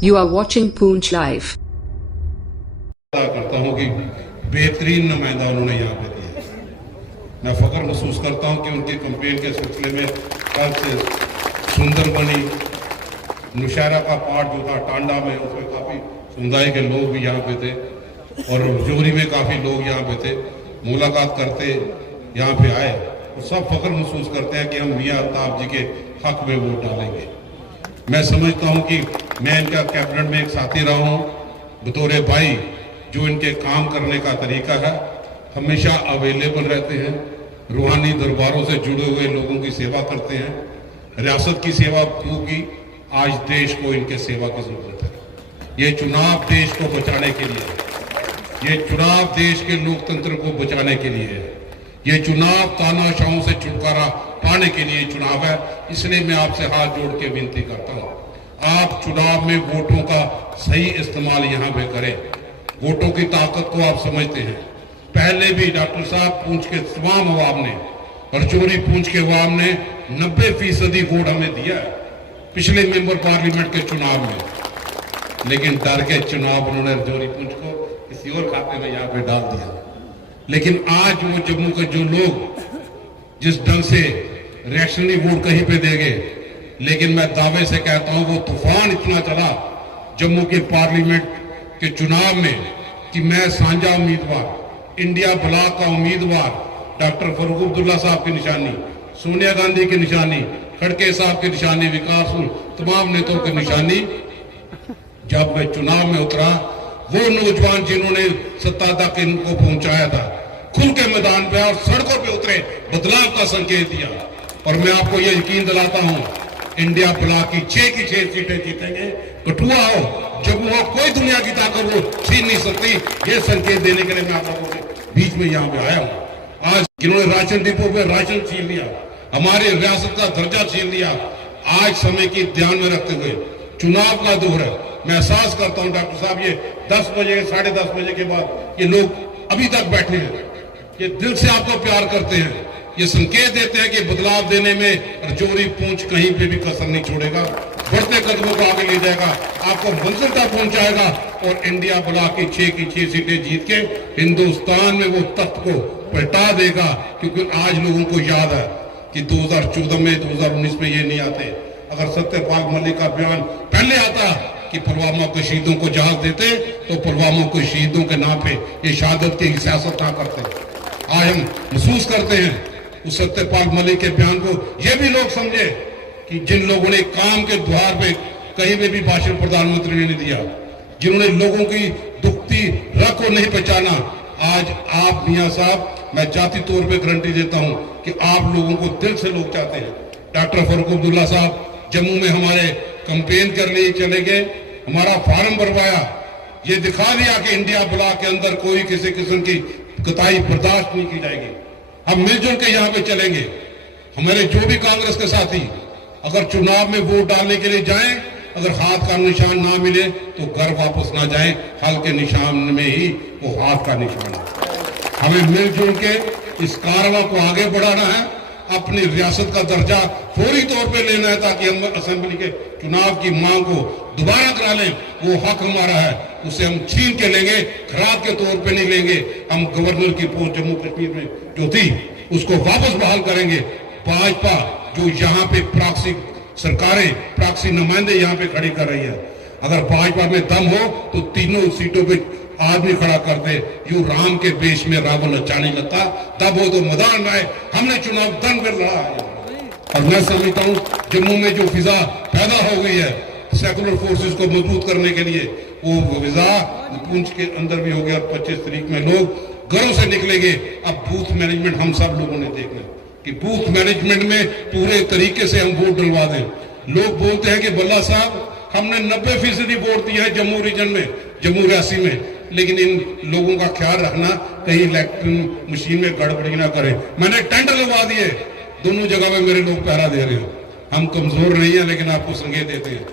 You are watching Poonch Live. करता हूँ कि बेहतरीन नुमाइंदा उन्होंने यहाँ पे दिया। मैं फख्र महसूस करता हूँ कि उनके कैंपेन के सिलसिले में कल से सुंदरबनी नुशारा का पार्ट जो था टांडा में, उसमें काफ़ी समुदाय के लोग भी यहाँ पे थे और जोरी में काफ़ी लोग यहाँ पे थे, मुलाकात करते यहाँ पे आए और सब फख्र महसूस करते हैं कि हम मियां अल्ताफ जी के हक में वोट डालेंगे। मैं समझता हूँ कि मैं इनका कैबिनेट में एक साथी रहा हूँ बतौर भाई। जो इनके काम करने का तरीका है, हमेशा अवेलेबल रहते हैं, रूहानी दरबारों से जुड़े हुए लोगों की सेवा करते हैं, रियासत की सेवा क्योंकि आज देश को इनके सेवा की जरूरत है। ये चुनाव देश को बचाने के लिए है, ये चुनाव देश के लोकतंत्र को बचाने के लिए है, ये चुनाव तानाशाहों से छुटकारा पाने के लिए चुनाव है। इसलिए मैं आपसे हाथ जोड़ के विनती करता हूँ, आप चुनाव में वोटों का सही इस्तेमाल यहाँ पे करें। वोटों की ताकत को आप समझते हैं। पहले भी डॉक्टर साहब पूंछ के तमाम अवाम ने और चोरी पूंछ के अवाम ने 90% वोट हमें दिया है पिछले मेंबर पार्लियामेंट के चुनाव में, लेकिन डर के चुनाव उन्होंने चोरी पूंछ को किसी और खाते में यहाँ पे डाल दिया। लेकिन आज वो जम्मू के जो लोग जिस ढंग से रिएक्शनरी वोट कहीं पे देंगे, लेकिन मैं दावे से कहता हूं वो तूफान इतना चला जम्मू के पार्लियामेंट के चुनाव में कि मैं साझा उम्मीदवार, इंडिया ब्लॉक का उम्मीदवार डॉक्टर फरूक अब्दुल्ला साहब की निशानी, सोनिया गांधी की निशानी, खड़गे साहब की निशानी, विकास तमाम नेताओं की निशानी, जब मैं चुनाव में उतरा, वो नौजवान जिन्होंने सत्ता तक इनको पहुंचाया था खुल के मैदान पे और सड़कों पे उतरे, बदलाव का संकेत दिया। और मैं आपको ये यकीन दिलाता हूं, इंडिया ब्लॉक की 6 की 6 सीटें जीतेंगे। कठुआ हो, जम्मू हो, कोई दुनिया की ताकत वो छीन नहीं सकती। ये संकेत देने के लिए मैं आप लोगों के बीच में यहाँ पे आया हूँ। आज जिन्होंने राशन डिपो पे राशन छीन लिया, हमारी रियासत का दर्जा छीन लिया, आज समय की ध्यान में रखते हुए चुनाव का दौर है। मैं एहसास करता हूँ डॉक्टर साहब, ये 10 बजे 10:30 बजे के बाद ये लोग अभी तक बैठे हैं, ये दिल से आपको प्यार करते हैं, ये संकेत देते हैं कि बदलाव देने में रजौरी पूंछ कहीं पे भी कसर नहीं छोड़ेगा, बढ़ते कदमों को आगे ले जाएगा, आपको मंजिल तक पहुंचाएगा और इंडिया ब्लॉक की 6 की 6 सीटें जीत के हिंदुस्तान में वो तख्त को पलटा देगा। क्योंकि आज लोगों को याद है कि 2014 में 2019 में ये नहीं आते। अगर सत्यपाल मलिक का बयान पहले आता कि पुलवामा के शहीदों को जहाज देते, तो पुलवामा के शहीदों के नाम पे ये शहादत की सियासत ना करते। आज हम महसूस करते हैं उस सत्यपाल मलिक के बयान को, ये भी लोग समझे कि जिन लोगों ने काम के द्वार पे कहीं में भी भाषण प्रधानमंत्री ने नहीं दिया, जिन्होंने लोगों की दुखती रग को नहीं पहचाना, आज आप मियां साहब, मैं जाती तौर पे गारंटी देता हूं कि आप लोगों को दिल से लोग चाहते हैं। डॉक्टर फरूक अब्दुल्ला साहब जम्मू में हमारे कैंपेन कर लिए चले गए, हमारा फार्म भरवाया, ये दिखा दिया कि इंडिया ब्लॉक के अंदर कोई किसी किस्म की कताई बर्दाश्त नहीं की जाएगी। हम मिलजुल के यहाँ पे चलेंगे। हमारे जो भी कांग्रेस के साथी अगर चुनाव में वोट डालने के लिए जाएं, अगर हाथ का निशान ना मिले तो घर वापस ना जाएं, हल के निशान में ही वो हाथ का निशान है। हमें मिलजुल के इस कारवां को आगे बढ़ाना है, अपनी रियासत का दर्जा फौरी तौर पे लेना है, ताकि हम असेंबली के चुनाव की मांग को दोबारा करा लें। वो हक हमारा है, उसे हम छीन के लेंगे, खराब के तौर पे नहीं लेंगे। हम गवर्नर की पोस्ट जम्मू कश्मीर में जो थी उसको वापस बहाल करेंगे। भाजपा जो यहाँ पे प्रॉक्सी सरकारें, प्रॉक्सी नुमाइंदे यहाँ पे खड़ी कर रही है, अगर भाजपा में दम हो तो तीनों सीटों पे आदमी खड़ा कर दे। यूं राम के वेश में रावण नचाने लगता, तब हो तो मैदान में आए। हमने चुनाव दंग कर लड़ा है और मैं समझता हूँ जम्मू में जो फिजा पैदा हो गई है सेकुलर फोर्सेस को मजबूत करने के लिए, वो फिजा पूंछ के अंदर भी हो गया। 25 तारीख में लोग घरों से निकलेंगे। अब बूथ मैनेजमेंट हम सब लोगों ने देखना कि बूथ मैनेजमेंट में पूरे तरीके से हम वोट डलवा दें। लोग बोलते हैं कि बल्ला साहब हमने 90% वोट दिया है जम्मू रीजन में, जम्मू रियासी में, लेकिन इन लोगों का ख्याल रखना कहीं इलेक्ट्रॉनिक मशीन में गड़बड़ी ना करें। मैंने टेंडर लगवा दिए, दोनों जगह में मेरे लोग पहरा दे रहे हो। हम कमजोर नहीं है, लेकिन आपको संकेत देते हैं